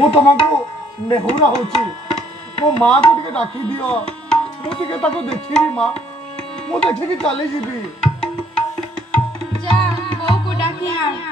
मु तुमको नेहुरा होची मो माँ को टिके डाकी दियो मु टिके ताको देखिबी माँ मु देखिकी चली जीबी जा बहू को डाकी आ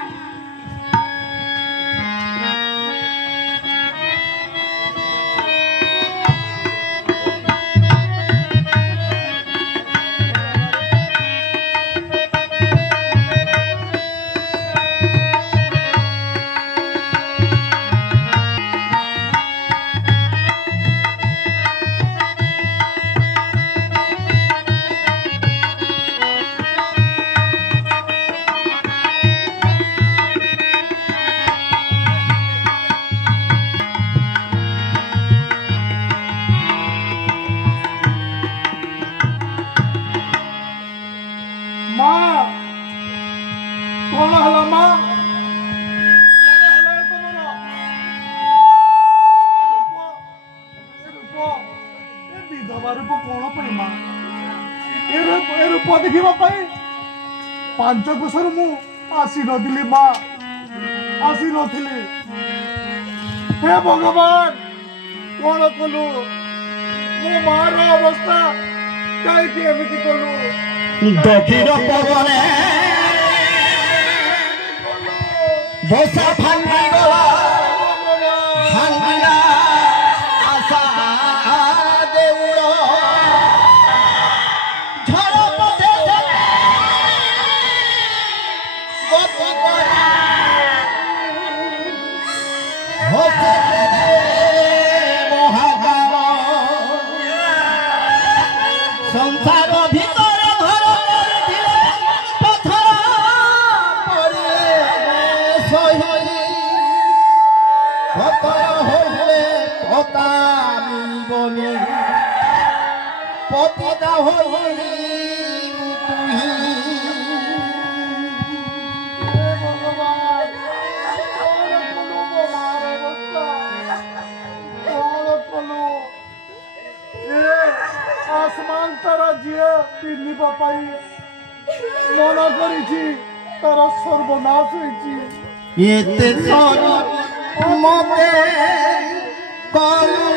रूप देखा पांच कोशर मु आसी नी माँ आसी नी हे भगवान कौन कलु मो मार अवस्था कहीं एमती कलु गभीर पवने बसा भांगी गला भांगिला आशा देउल झड़ पथे गति हसे महाकाल संसार भीतर घर पथर पड़े सही पथर होले पतामी बनी पतिता होई आसमान तारा झील पिंधि पाई मन करी तार सर्वनाश होती मते करू